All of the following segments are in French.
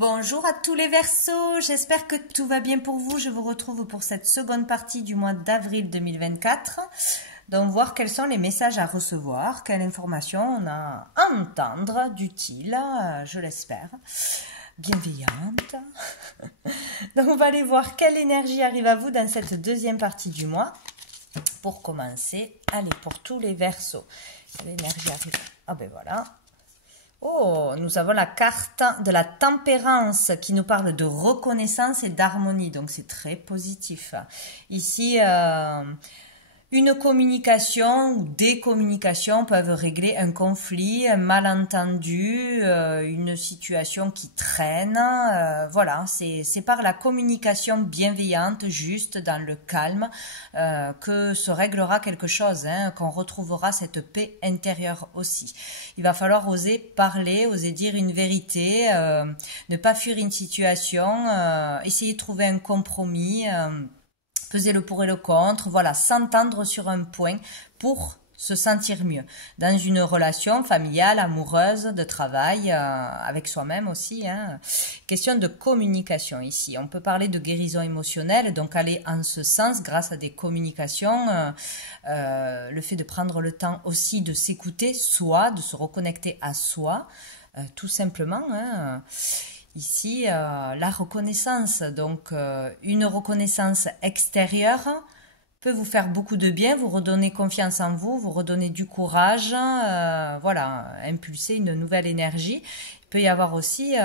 Bonjour à tous les Verseaux, j'espère que tout va bien pour vous. Je vous retrouve pour cette seconde partie du mois d'avril 2024. Donc voir quels sont les messages à recevoir, quelle information on a à entendre d'utile, je l'espère, bienveillante. Donc on va aller voir quelle énergie arrive à vous dans cette deuxième partie du mois. Pour commencer, allez, pour tous les Verseaux, quelle énergie arrive? Ah ben voilà. Oh, nous avons la carte de la tempérance qui nous parle de reconnaissance et d'harmonie, donc c'est très positif. Ici, une communication ou des communications peuvent régler un conflit, un malentendu, une situation qui traîne. Voilà, c'est par la communication bienveillante, juste, dans le calme, que se réglera quelque chose, hein, qu'on retrouvera cette paix intérieure aussi. Il va falloir oser parler, oser dire une vérité, ne pas fuir une situation, essayer de trouver un compromis, peser le pour et le contre, voilà, s'entendre sur un point pour se sentir mieux. Dans une relation familiale, amoureuse, de travail, avec soi-même aussi. Hein. Question de communication ici. On peut parler de guérison émotionnelle, donc aller en ce sens grâce à des communications. Le fait de prendre le temps aussi de s'écouter soi, de se reconnecter à soi, tout simplement. Hein. Ici, la reconnaissance, donc une reconnaissance extérieure peut vous faire beaucoup de bien, vous redonner confiance en vous, vous redonner du courage, voilà, impulser une nouvelle énergie. Il peut y avoir aussi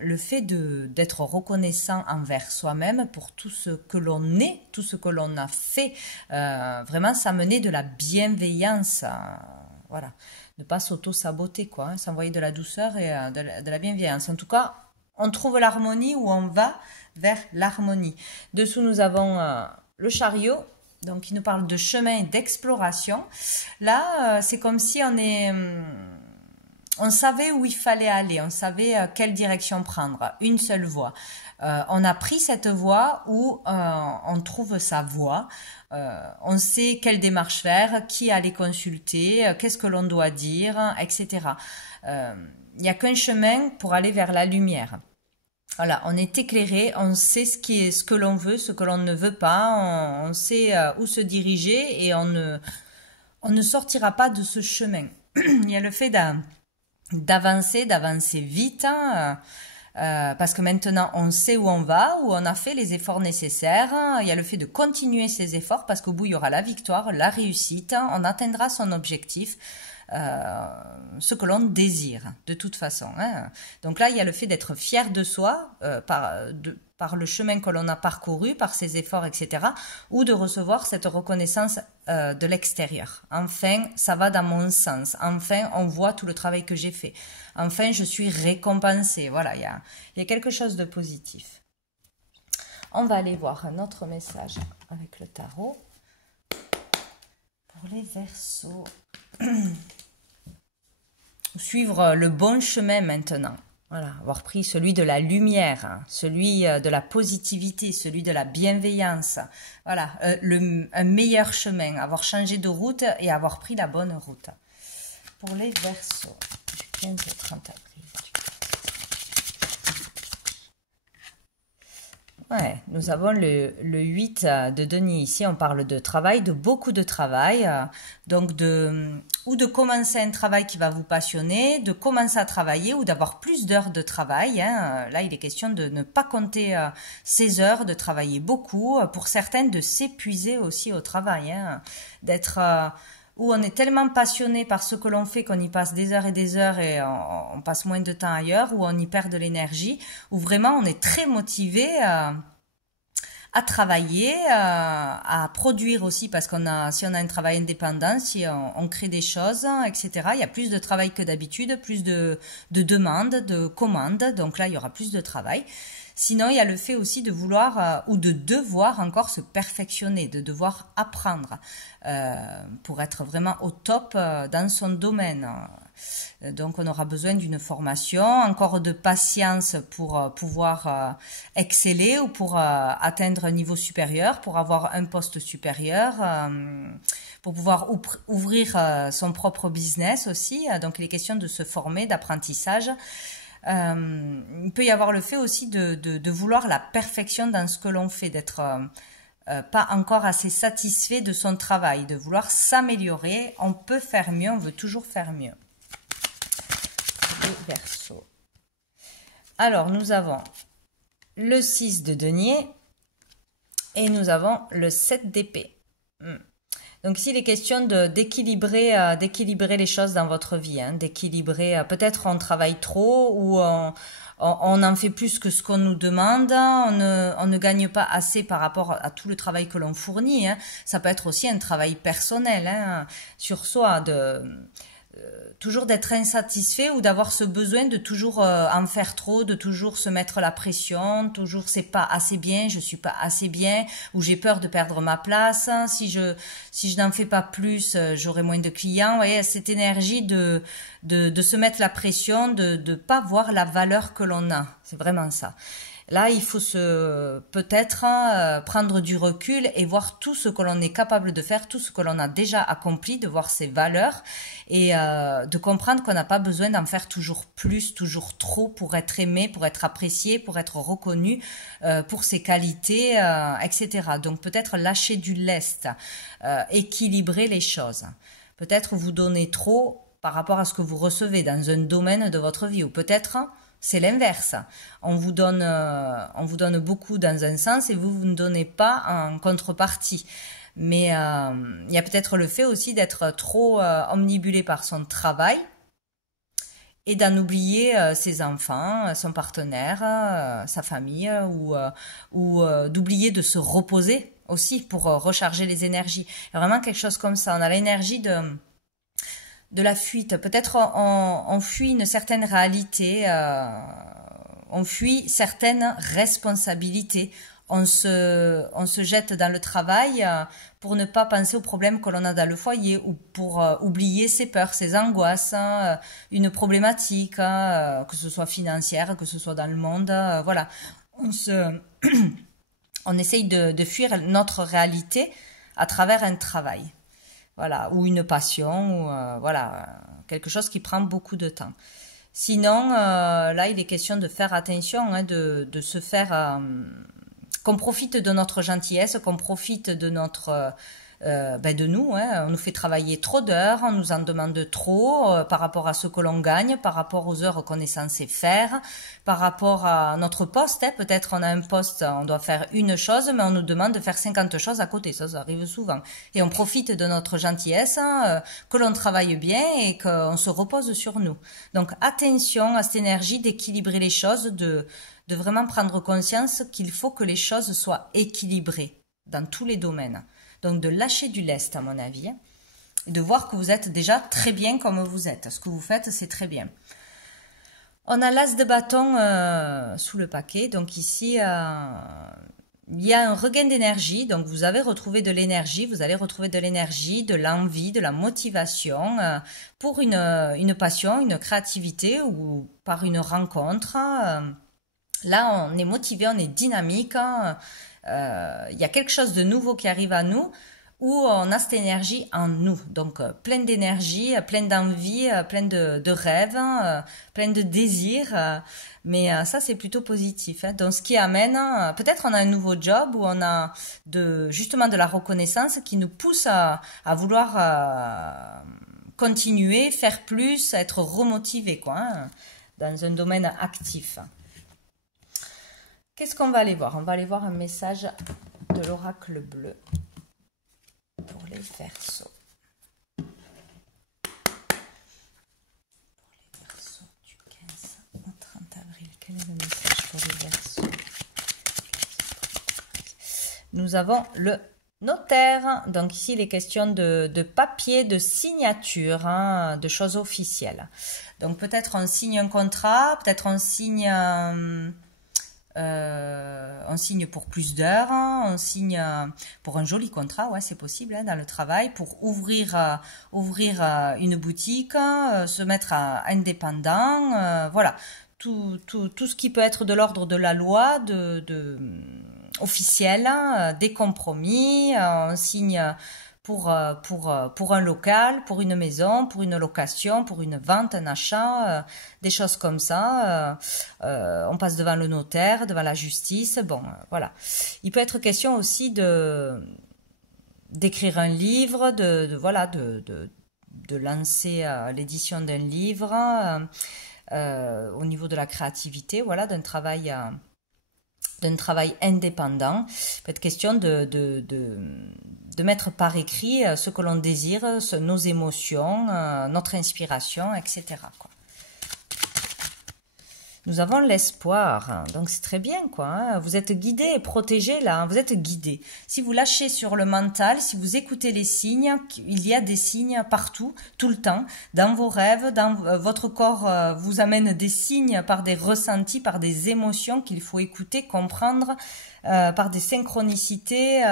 le fait d'être reconnaissant envers soi-même pour tout ce que l'on est, tout ce que l'on a fait, vraiment s'amener de la bienveillance, voilà, ne pas s'auto-saboter, quoi, hein, s'envoyer de la douceur et de la bienveillance. En tout cas, on trouve l'harmonie ou on va vers l'harmonie. Dessous, nous avons le chariot, donc qui nous parle de chemin et d'exploration. Là, c'est comme si on savait où il fallait aller, on savait quelle direction prendre, une seule voie. On a pris cette voie où on trouve sa voie. On sait quelle démarche faire, qui aller consulter, qu'est-ce que l'on doit dire, etc. Il n'y a qu'un chemin pour aller vers la lumière. Voilà, on est éclairé, on sait ce que l'on veut, ce que l'on ne veut pas, on sait où se diriger et on ne sortira pas de ce chemin. Il y a le fait d'avancer vite, hein, parce que maintenant on sait où on va, où on a fait les efforts nécessaires. Il y a le fait de continuer ces efforts parce qu'au bout il y aura la victoire, la réussite, on atteindra son objectif. Ce que l'on désire de toute façon. Hein. Donc là, il y a le fait d'être fier de soi par le chemin que l'on a parcouru, par ses efforts, etc. Ou de recevoir cette reconnaissance de l'extérieur. Enfin, ça va dans mon sens. Enfin, on voit tout le travail que j'ai fait. Enfin, je suis récompensée. Voilà, il y a quelque chose de positif. On va aller voir un autre message avec le tarot. Pour les Verseaux. Suivre le bon chemin maintenant. Voilà, avoir pris celui de la lumière, celui de la positivité, celui de la bienveillance. Voilà, un meilleur chemin, avoir changé de route et avoir pris la bonne route. Pour les Verseaux, du 15 au 30 avril. Ouais, nous avons le 8 de denier ici, on parle de travail, de beaucoup de travail, donc ou de commencer un travail qui va vous passionner, de commencer à travailler ou d'avoir plus d'heures de travail. Hein. Là, il est question de ne pas compter ses heures, de travailler beaucoup, pour certaines de s'épuiser aussi au travail, hein. D'être... où on est tellement passionné par ce que l'on fait qu'on y passe des heures et on passe moins de temps ailleurs, où on y perd de l'énergie, où vraiment on est très motivé à travailler, à produire aussi, parce si on a un travail indépendant, si on crée des choses, etc. Il y a plus de travail que d'habitude, plus de demandes, de commandes, donc là il y aura plus de travail. Sinon, il y a le fait aussi de vouloir ou de devoir encore se perfectionner, de devoir apprendre pour être vraiment au top dans son domaine. Donc, on aura besoin d'une formation, encore de patience pour pouvoir exceller ou pour atteindre un niveau supérieur, pour avoir un poste supérieur, pour pouvoir ouvrir son propre business aussi. Donc, il est question de se former, d'apprentissage. Il peut y avoir le fait aussi de vouloir la perfection dans ce que l'on fait, d'être pas encore assez satisfait de son travail, de vouloir s'améliorer. On peut faire mieux, on veut toujours faire mieux. Les Verseaux. Alors, nous avons le 6 de denier et nous avons le 7 d'épée. Donc ici, il est question d'équilibrer les choses dans votre vie, hein, d'équilibrer. Peut-être on travaille trop ou on en fait plus que ce qu'on nous demande, on ne gagne pas assez par rapport à tout le travail que l'on fournit. Hein. Ça peut être aussi un travail personnel, hein, sur soi, toujours d'être insatisfait ou d'avoir ce besoin de toujours en faire trop, de toujours se mettre la pression, toujours c'est pas assez bien, je suis pas assez bien, ou j'ai peur de perdre ma place, si je n'en fais pas plus, j'aurai moins de clients. Vous voyez, cette énergie de se mettre la pression, de pas voir la valeur que l'on a, c'est vraiment ça. Là, il faut peut-être prendre du recul et voir tout ce que l'on est capable de faire, tout ce que l'on a déjà accompli, de voir ses valeurs et de comprendre qu'on n'a pas besoin d'en faire toujours plus, toujours trop pour être aimé, pour être apprécié, pour être reconnu pour ses qualités, etc. Donc peut-être lâcher du lest, équilibrer les choses. Peut-être vous donnez trop par rapport à ce que vous recevez dans un domaine de votre vie, ou peut-être c'est l'inverse. On vous donne beaucoup dans un sens et vous ne donnez pas en contrepartie. Mais il y a peut-être le fait aussi d'être trop omnibulé par son travail et d'en oublier ses enfants, son partenaire, sa famille, ou d'oublier de se reposer aussi pour recharger les énergies. Il y a vraiment quelque chose comme ça. On a l'énergie de la fuite. Peut-être on fuit une certaine réalité, on fuit certaines responsabilités. On se jette dans le travail pour ne pas penser aux problèmes que l'on a dans le foyer ou pour oublier ses peurs, ses angoisses, une problématique, que ce soit financière, que ce soit dans le monde. Voilà, on essaye de fuir notre réalité à travers un travail. Voilà, ou une passion, ou quelque chose qui prend beaucoup de temps. Sinon, là, il est question de faire attention, hein, de se faire, qu'on profite de notre gentillesse, qu'on profite de de nous, hein. On nous fait travailler trop d'heures, on nous en demande trop par rapport à ce que l'on gagne, par rapport aux heures qu'on est censé faire, par rapport à notre poste, hein. Peut-être on a un poste, on doit faire une chose, mais on nous demande de faire 50 choses à côté, ça arrive souvent. Et on profite de notre gentillesse, hein, que l'on travaille bien et qu'on se repose sur nous. Donc attention à cette énergie d'équilibrer les choses, de vraiment prendre conscience qu'il faut que les choses soient équilibrées dans tous les domaines. Donc de lâcher du lest à mon avis, hein, et de voir que vous êtes déjà très bien comme vous êtes. Ce que vous faites, c'est très bien. On a l'as de bâton sous le paquet, donc ici il y a un regain d'énergie, donc vous avez retrouvé de l'énergie, vous allez retrouver de l'énergie, de l'envie, de la motivation pour une passion, une créativité ou par une rencontre. Là, on est motivé, on est dynamique, hein. Il y a quelque chose de nouveau qui arrive à nous où on a cette énergie en nous. Donc, plein d'énergie, plein d'envie, plein de rêves, plein de désirs. Mais ça, c'est plutôt positif, hein. Donc, ce qui amène, peut-être on a un nouveau job où on a justement de la reconnaissance qui nous pousse à vouloir continuer, faire plus, être remotivé, quoi, hein, dans un domaine actif. Qu'est-ce qu'on va aller voir? On va aller voir un message de l'oracle bleu pour les Verseaux. Pour les Verseaux du 15 au 30 avril. Quel est le message pour les Verseaux? Nous avons le notaire. Donc ici, il est question de papier, de signature, hein, de choses officielles. Donc peut-être on signe un contrat, peut-être on signe pour plus d'heures, on signe pour un joli contrat, ouais, c'est possible, hein, dans le travail, pour ouvrir une boutique, se mettre indépendant, voilà, tout ce qui peut être de l'ordre de la loi, officiel, des compromis, on signe pour un local, pour une maison, pour une location, pour une vente, un achat, des choses comme ça. On passe devant le notaire, devant la justice. Bon, voilà. Il peut être question aussi d'écrire un livre, voilà, de lancer l'édition d'un livre au niveau de la créativité, voilà, d'un travail indépendant. Il peut être question de mettre par écrit ce que l'on désire, nos émotions, notre inspiration, etc., quoi. Nous avons l'espoir, hein. Donc c'est très bien, quoi, hein. Vous êtes guidé et protégé là, hein. Vous êtes guidé. Si vous lâchez sur le mental, si vous écoutez les signes, il y a des signes partout, tout le temps, dans vos rêves, dans votre corps vous amène des signes par des ressentis, par des émotions qu'il faut écouter, comprendre, par des synchronicités.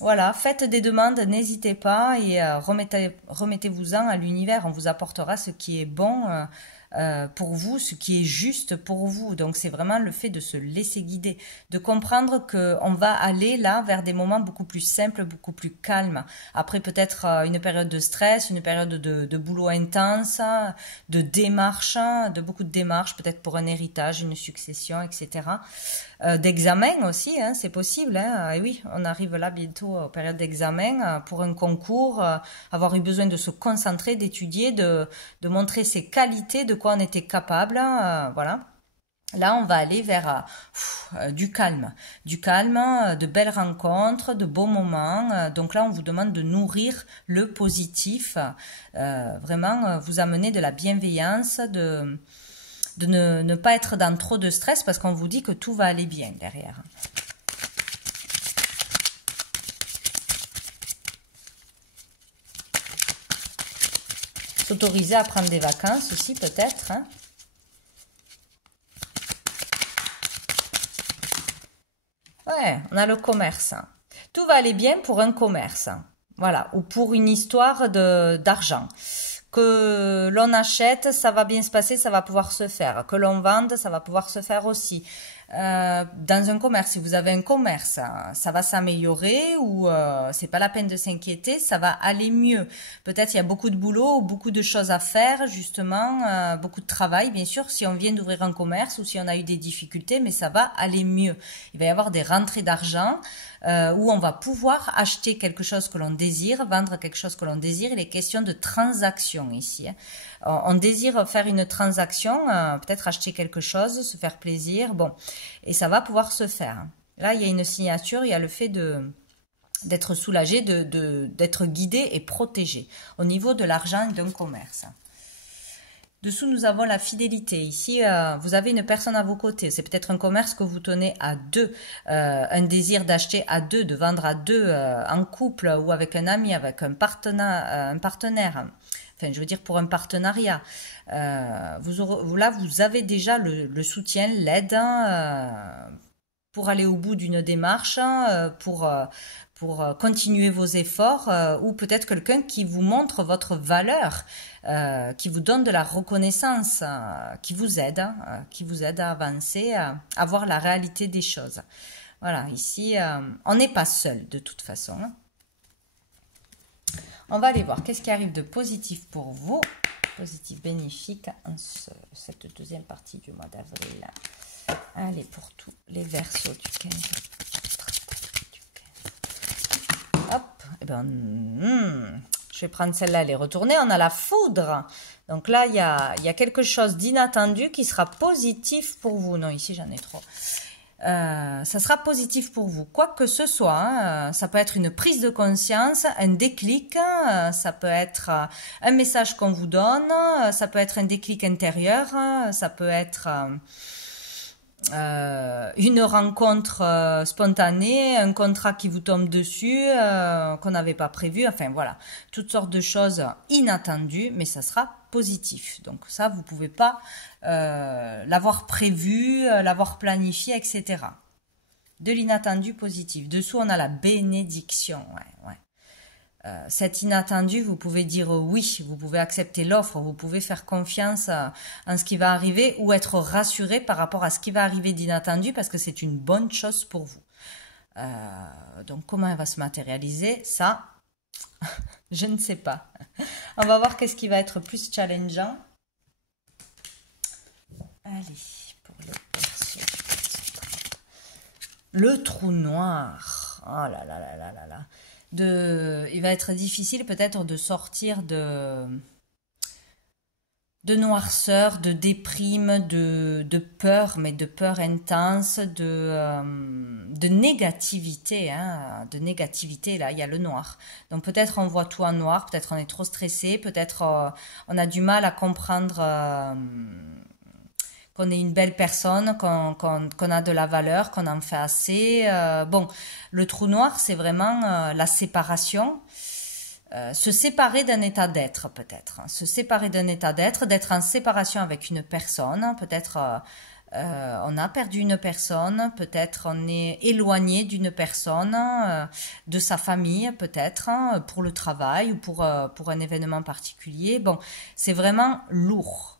Voilà, faites des demandes, n'hésitez pas et remettez-vous-en à l'univers. On vous apportera ce qui est bon pour vous, ce qui est juste pour vous. Donc c'est vraiment le fait de se laisser guider, de comprendre qu'on va aller là vers des moments beaucoup plus simples, beaucoup plus calmes. Après peut-être une période de stress, une période de boulot intense, de démarches, de beaucoup de démarches, peut-être pour un héritage, une succession, etc. D'examen aussi, hein, c'est possible, hein. Et oui, on arrive là bientôt aux périodes d'examen pour un concours, avoir eu besoin de se concentrer, d'étudier, de montrer ses qualités, de quoi on était capable, voilà. Là, on va aller vers du calme, de belles rencontres, de beaux moments. Donc là, on vous demande de nourrir le positif, vraiment vous amener de la bienveillance, de ne pas être dans trop de stress parce qu'on vous dit que tout va aller bien derrière. S'autoriser à prendre des vacances aussi peut-être, hein. Ouais, on a le commerce. Tout va aller bien pour un commerce. Voilà, ou pour une histoire d'argent. Que l'on achète, ça va bien se passer, ça va pouvoir se faire. Que l'on vende, ça va pouvoir se faire aussi. Dans un commerce, si vous avez un commerce, ça va s'améliorer ou c'est pas la peine de s'inquiéter, ça va aller mieux. Peut-être il y a beaucoup de boulot ou beaucoup de choses à faire, justement, beaucoup de travail, bien sûr, si on vient d'ouvrir un commerce ou si on a eu des difficultés, mais ça va aller mieux. Il va y avoir des rentrées d'argent où on va pouvoir acheter quelque chose que l'on désire, vendre quelque chose que l'on désire. Il est question de transaction ici, hein. On désire faire une transaction, peut-être acheter quelque chose, se faire plaisir, bon, et ça va pouvoir se faire. Là, il y a une signature, il y a le fait d'être soulagé, d'être guidé et protégé au niveau de l'argent et d'un commerce. Dessous, nous avons la fidélité. Ici, vous avez une personne à vos côtés. C'est peut-être un commerce que vous tenez à deux, un désir d'acheter à deux, de vendre à deux, en couple ou avec un ami, avec un partenaire. Enfin, je veux dire pour un partenariat. Là, vous avez déjà le soutien, l'aide pour aller au bout d'une démarche, pour continuer vos efforts, ou peut-être quelqu'un qui vous montre votre valeur, qui vous donne de la reconnaissance, qui vous aide à avancer, à voir la réalité des choses. Voilà, ici, on n'est pas seul de toute façon, hein. On va aller voir qu'est-ce qui arrive de positif pour vous, positif bénéfique en cette deuxième partie du mois d'avril. Allez, pour tous les Verseaux du 15. Hop, et ben, je vais prendre celle-là, elle est retournée. On a la foudre. Donc là, il y a quelque chose d'inattendu qui sera positif pour vous. Non, ici, j'en ai trop. Ça sera positif pour vous, quoi que ce soit, hein. Ça peut être une prise de conscience, un déclic, ça peut être un message qu'on vous donne, ça peut être un déclic intérieur, ça peut être une rencontre spontanée, un contrat qui vous tombe dessus, qu'on n'avait pas prévu, enfin voilà, toutes sortes de choses inattendues, mais ça sera positif. Donc ça, vous pouvez pas l'avoir prévu, l'avoir planifié, etc. De l'inattendu positif. Dessous, on a la bénédiction. Ouais. Cet inattendu, vous pouvez dire oui, vous pouvez accepter l'offre, vous pouvez faire confiance en ce qui va arriver ou être rassuré par rapport à ce qui va arriver d'inattendu parce que c'est une bonne chose pour vous. Donc, comment elle va se matérialiser? Ça, Je ne sais pas. On va voir qu'est-ce qui va être plus challengeant. Allez, pour le perso. Le trou noir. Oh là là là là là là. Il va être difficile peut-être de sortir de noirceur, de déprime, de peur, mais de peur intense, de négativité, hein, de négativité, là, il y a le noir. Donc peut-être on voit tout en noir, peut-être on est trop stressé, peut-être on a du mal à comprendre qu'on est une belle personne, qu'on a de la valeur, qu'on en fait assez. Bon, le trou noir, c'est vraiment la séparation. Se séparer d'un état d'être peut-être, se séparer d'un état d'être en séparation avec une personne, peut-être on a perdu une personne, peut-être on est éloigné d'une personne, de sa famille peut-être, pour le travail ou pour un événement particulier. Bon, c'est vraiment lourd.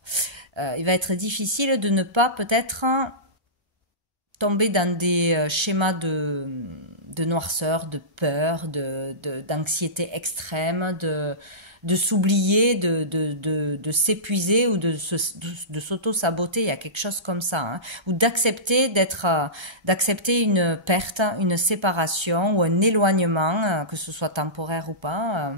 Il va être difficile de ne pas peut-être tomber dans des schémas de noirceur, de peur, d'anxiété extrême, de s'oublier, de s'épuiser ou de s'auto-saboter. Il y a quelque chose comme ça, hein. Ou d'accepter d'accepter une perte, une séparation ou un éloignement, que ce soit temporaire ou pas.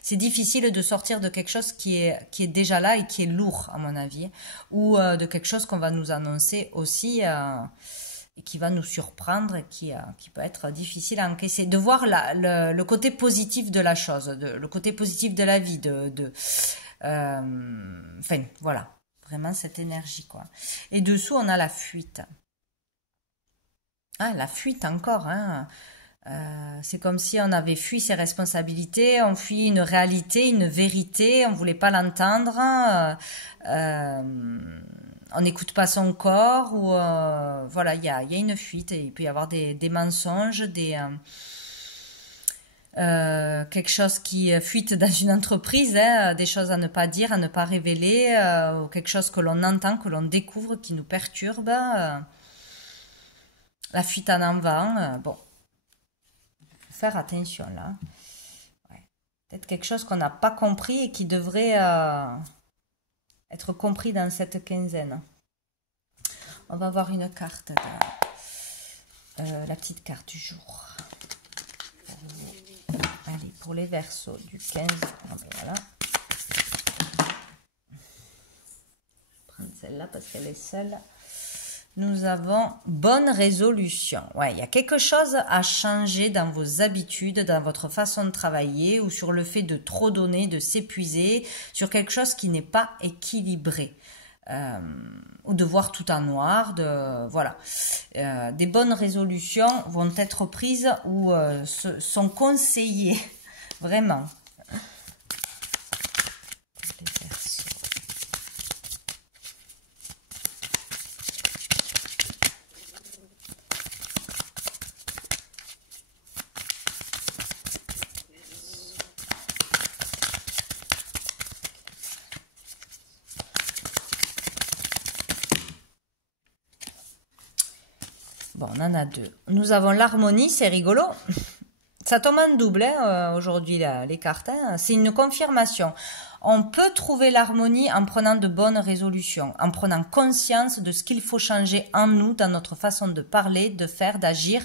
C'est difficile de sortir de quelque chose qui est déjà là et qui est lourd, à mon avis, ou de quelque chose qu'on va nous annoncer aussi, et qui va nous surprendre et qui peut être difficile à encaisser. De voir le côté positif de la chose, le côté positif de la vie, enfin, voilà, vraiment cette énergie, quoi. Et dessous, on a la fuite. Ah, la fuite encore, hein. C'est comme si on avait fui ses responsabilités, on fuit une réalité, une vérité, on voulait pas l'entendre, on n'écoute pas son corps, ou voilà, il y a une fuite, et il peut y avoir des mensonges, quelque chose qui fuite dans une entreprise, hein, des choses à ne pas dire, à ne pas révéler, ou quelque chose que l'on entend, que l'on découvre, qui nous perturbe, la fuite en avant, bon. Faire attention là. Ouais. Peut-être quelque chose qu'on n'a pas compris et qui devrait être compris dans cette quinzaine. On va voir une carte, la petite carte du jour. Allez, pour les Verseaux du 15. Ah ben voilà. Je vais prendre celle-là parce qu'elle est seule. Nous avons bonne résolution. Ouais, il y a quelque chose à changer dans vos habitudes, dans votre façon de travailler, ou sur le fait de trop donner, de s'épuiser, sur quelque chose qui n'est pas équilibré. Ou de voir tout en noir, voilà. Des bonnes résolutions vont être prises ou sont conseillées, vraiment. Bon, on en a deux. Nous avons l'harmonie, c'est rigolo. Ça tombe en double, hein, aujourd'hui, les cartes, hein. C'est une confirmation. On peut trouver l'harmonie en prenant de bonnes résolutions, en prenant conscience de ce qu'il faut changer en nous, dans notre façon de parler, de faire, d'agir,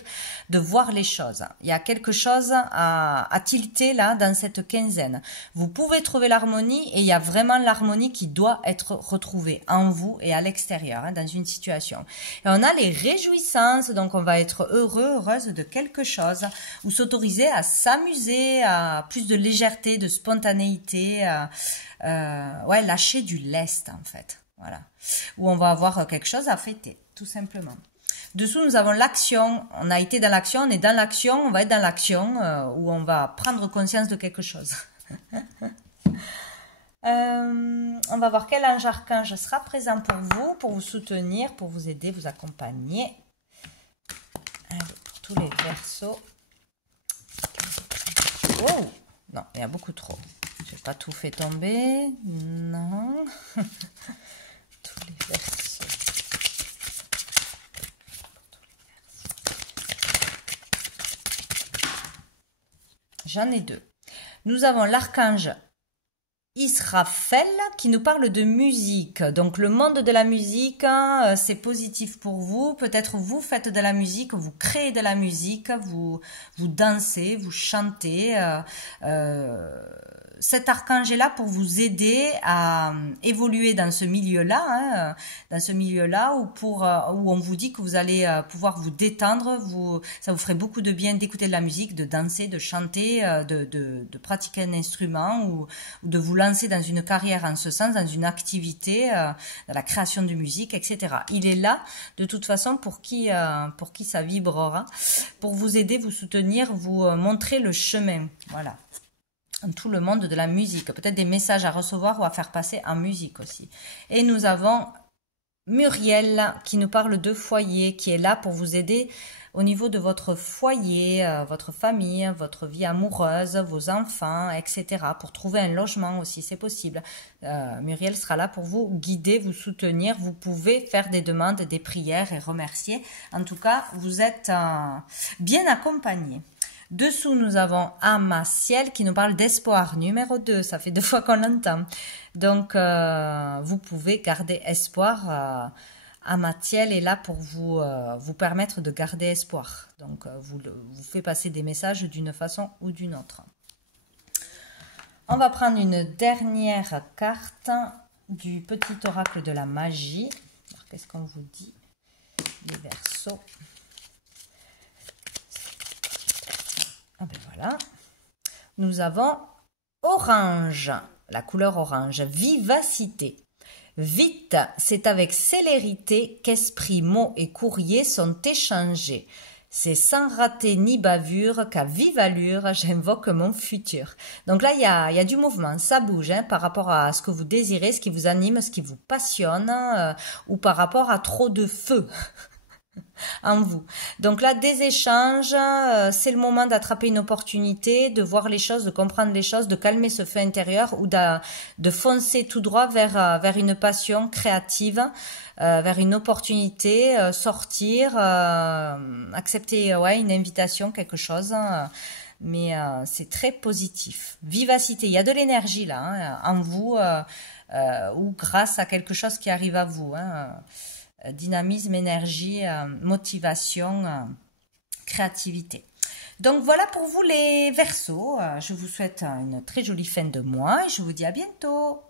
de voir les choses. Il y a quelque chose à tilter là dans cette quinzaine. Vous pouvez trouver l'harmonie, et il y a vraiment l'harmonie qui doit être retrouvée en vous et à l'extérieur, hein, dans une situation. Et on a les réjouissances, donc on va être heureux, heureuse de quelque chose, ou s'autoriser à s'amuser, à plus de légèreté, de spontanéité, ouais, lâcher du lest en fait, voilà, où on va avoir quelque chose à fêter, tout simplement. Dessous, nous avons l'action. On a été dans l'action, on est dans l'action, on va être dans l'action, où on va prendre conscience de quelque chose. On va voir quel ange archange sera présent pour vous soutenir, pour vous aider, vous accompagner. Allez, pour tous les Verseaux. Oh, non, il y a beaucoup trop. Je n'ai pas tout fait tomber. Non. Tous les Verseaux. J'en ai deux. Nous avons l'archange Israfel qui nous parle de musique. Donc le monde de la musique, c'est positif pour vous. Peut-être vous faites de la musique, vous créez de la musique, vous dansez, vous chantez. Cet archange est là pour vous aider à évoluer dans ce milieu-là, où on vous dit que vous allez pouvoir vous détendre, ça vous ferait beaucoup de bien d'écouter de la musique, de danser, de chanter, de pratiquer un instrument ou de vous lancer dans une carrière en ce sens, dans une activité, dans la création de musique, etc. Il est là de toute façon pour qui ça vibrera, pour vous aider, vous soutenir, vous montrer le chemin. Voilà. Tout le monde de la musique, peut-être des messages à recevoir ou à faire passer en musique aussi. Et nous avons Muriel qui nous parle de foyer, qui est là pour vous aider au niveau de votre foyer, votre famille, votre vie amoureuse, vos enfants, etc. Pour trouver un logement aussi, c'est possible. Muriel sera là pour vous guider, vous soutenir. Vous pouvez faire des demandes, des prières et remercier. En tout cas, vous êtes bien accompagnés. Dessous, nous avons Amaciel qui nous parle d'espoir. Numéro 2, ça fait 2 fois qu'on l'entend. Donc, vous pouvez garder espoir. Amaciel est là pour vous permettre de garder espoir. Donc, vous fait passer des messages d'une façon ou d'une autre. On va prendre une dernière carte du petit oracle de la magie. Qu'est-ce qu'on vous dit, les Verseaux? Ah ben voilà. Nous avons orange, la couleur orange, vivacité. Vite, c'est avec célérité qu'esprit, mots et courriers sont échangés. C'est sans rater ni bavure qu'à vive allure, j'invoque mon futur. Donc là, il y a du mouvement, ça bouge par rapport à ce que vous désirez, ce qui vous anime, ce qui vous passionne, ou par rapport à trop de feu. En vous. Donc là, des échanges, c'est le moment d'attraper une opportunité, de voir les choses, de comprendre les choses, de calmer ce feu intérieur ou de foncer tout droit vers une passion créative, vers une opportunité, sortir, accepter une invitation, quelque chose. Mais c'est très positif. Vivacité, il y a de l'énergie là, en vous ou grâce à quelque chose qui arrive à vous. Dynamisme, énergie, motivation, créativité. Donc voilà pour vous les Verseaux. Je vous souhaite une très jolie fin de mois et je vous dis à bientôt.